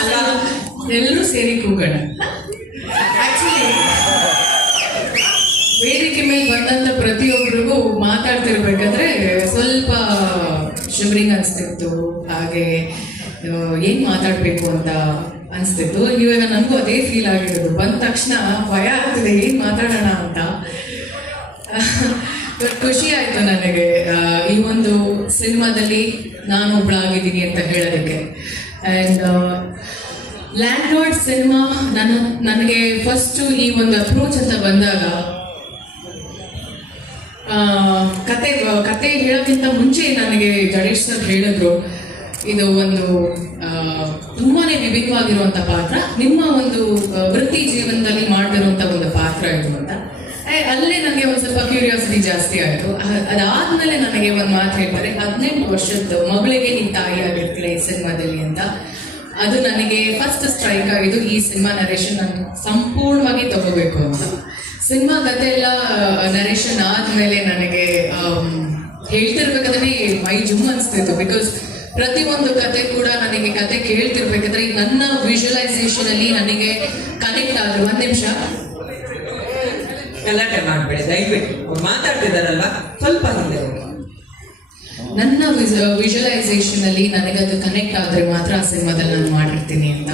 ಅಲ್ಲ, ಎಲ್ಲರೂ ಸೇರಿ ಕೂಗೋಣ. ಆಕ್ಚುಲಿ ವೇದಿಕೆ ಮೇಲೆ ಬಂದಂತ ಪ್ರತಿಯೊಬ್ಬರಿಗೂ ಮಾತಾಡ್ತಿರ್ಬೇಕಾದ್ರೆ ಸ್ವಲ್ಪ ಶಿವರಿಂಗ್ ಅನಿಸ್ತಿತ್ತು, ಹಾಗೆ ಏನು ಮಾತಾಡಬೇಕು ಅಂತ ಅನಿಸ್ತಿತ್ತು. ಇವಾಗ ನನಗೂ ಅದೇ ಫೀಲ್ ಆಗಿರೋದು. ಬಂದ ತಕ್ಷಣ ಭಯ ಆಗ್ತಿದೆ ಏನು ಮಾತಾಡೋಣ ಅಂತ. ಖುಷಿ ಆಯಿತು ನನಗೆ ಈ ಒಂದು ಸಿನಿಮಾದಲ್ಲಿ ನಾನು ಒಬ್ಬಳಾಗಿದ್ದೀನಿ ಅಂತ ಹೇಳೋದಕ್ಕೆ. ಆ್ಯಂಡ್ ಲ್ಯಾಂಡ್ ಲಾರ್ಡ್ ಸಿನಿಮಾ ನನಗೆ ಫಸ್ಟು ಈ ಒಂದು ಅಪ್ರೋಚ್ ಅಂತ ಬಂದಾಗ ಕತೆ ಹೇಳೋಕ್ಕಿಂತ ಮುಂಚೆ ನನಗೆ ಜಡೇಶ್ ಸರ್ ಹೇಳಿದ್ರು, ಇದು ಒಂದು ತುಂಬಾ ವಿಭಿನ್ನವಾಗಿರುವಂಥ ಪಾತ್ರ, ನಿಮ್ಮ ಒಂದು ವೃತ್ತಿ ಜೀವನದಲ್ಲಿ ಮಾಡ್ತಿರುವಂಥ ಒಂದು ಪಾತ್ರ ಇದು ಅಂತ. ಅಲ್ಲೇ ನನಗೆ ಒಂದು ಸ್ವಲ್ಪ ಕ್ಯೂರಿಯಾಸಿಟಿ ಜಾಸ್ತಿ ಆಯಿತು. ಅದಾದಮೇಲೆ ನನಗೆ ಒಂದು ಮಾತು ಹೇಳ್ತಾರೆ, 18 ವರ್ಷದ ಮಗಳಿಗೆ ನೀವು ತಾಯಿ ಆಗಿರ್ತೀರ ಈ ಸಿನಿಮಾದಲ್ಲಿ ಅಂತ. ಅದು ನನಗೆ ಫಸ್ಟ್ ಸ್ಟ್ರೈಕ್ ಆಗಿದ್ದು. ಈ ಸಿನಿಮಾ ನರೇಷನ್ ನಾನು ಸಂಪೂರ್ಣವಾಗಿ ತಗೋಬೇಕು ಅಂತ. ಸಿನಿಮಾ ಕತೆ ಎಲ್ಲ ನರೇಷನ್ ಆದಮೇಲೆ ನನಗೆ ಹೇಳ್ತಿರ್ಬೇಕಾದ್ರೆ ಮೈ ಜುಮ್ ಅನಿಸ್ತಿತ್ತು. ಬಿಕಾಸ್ ಪ್ರತಿಯೊಂದು ಕತೆ ಕೂಡ ನನಗೆ ಕತೆ ಕೇಳ್ತಿರ್ಬೇಕಾದ್ರೆ ನನ್ನ ವಿಜುವಲೈಸೇಷನ್ ಅಲ್ಲಿ ನನಗೆ ಕನೆಕ್ಟ್ ಆದ್ರು. ಒಂದ್ ನಿಮಿಷ ಗಲಾಟೆ ಮಾಡಬೇಡಿ ದಯವಿಟ್ಟು, ಅವ್ರು ಮಾತಾಡ್ತಿದಾರಲ್ಲ ಸ್ವಲ್ಪ ಹಿಂದೆ ಹೋಗಿ. ನನ್ನ ವಿಜುವಲೈಸೇಷನ್ ಅಲ್ಲಿ ನನಗೆ ಅದು ಕನೆಕ್ಟ್ ಆದ್ರೆ ಮಾತ್ರ ಆ ಸಿನಿಮಾದಲ್ಲಿ ನಾನು ಮಾಡಿರ್ತೀನಿ ಅಂತ.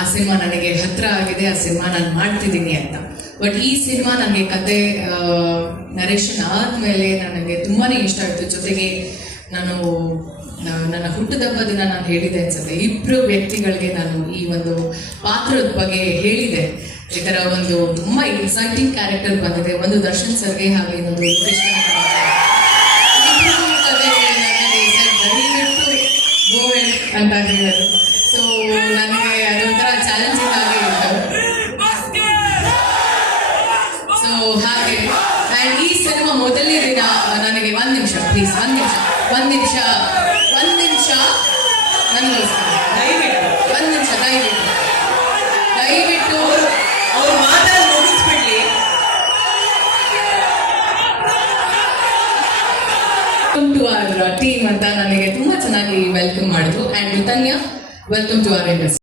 ಆ ಸಿನಿಮಾ ನನಗೆ ಹತ್ರ ಆಗಿದೆ, ಆ ಸಿನಿಮಾ ನಾನು ಮಾಡ್ತಿದ್ದೀನಿ ಅಂತ. ಬಟ್ ಈ ಸಿನಿಮಾ ನನಗೆ ಕತೆ ನರೇಷನ್ ಆದಮೇಲೆ ನನಗೆ ತುಂಬಾ ಇಷ್ಟ ಆಯಿತು. ಜೊತೆಗೆ ನಾನು ನನ್ನ ಹುಟ್ಟುಹಬ್ಬ ದಿನ ನಾನು ಹೇಳಿದೆ ಅನ್ಸುತ್ತೆ, 2 ವ್ಯಕ್ತಿಗಳಿಗೆ ನಾನು ಈ ಒಂದು ಪಾತ್ರದ ಬಗ್ಗೆ ಹೇಳಿದೆ. ಈ ಥರ ಒಂದು ತುಂಬ ಎಕ್ಸೈಟಿಂಗ್ ಕ್ಯಾರೆಕ್ಟರ್ ಬಂದಿದೆ. ಒಂದು ದರ್ಶನ್ ಸರ್ಗೆ, ಹಾಗೆ ಇನ್ನೊಂದು ಕೃಷ್ಣ ಅಂತ ಹೇಳಿದ್ರು. ಸೊ ನನಗೆ ಅದೊಂಥರ ಚಾಲೆಂಜಿಂಗ್ ಆಗಿ ಇತ್ತು. ಸೊ ಹಾಗೆ ಆ್ಯಂಡ್ ಈ ಸಿನಿಮಾ ಮೊದಲನೇ ದಿನ ನನಗೆ ಒಂದು ನಿಮಿಷ ಪ್ಲೀಸ್, ಒಂದು ನಿಮಿಷ ನನಗೋಸ್ಕರ ದಯವಿಟ್ಟು ಒಂದು ನಿಮಿಷ ದಯವಿಟ್ಟು ಅವ್ರು ಮಾತಾಡಿ ಮುಗಿಸ್ಬಿಡ್ಲಿ. ಟು ಅವರ್ ಟೀಮ್ ಅಂತ ನನಗೆ ತುಂಬಾ ಚೆನ್ನಾಗಿ ವೆಲ್ಕಮ್ ಮಾಡಿದ್ರು. And Tanya, welcome to our industry.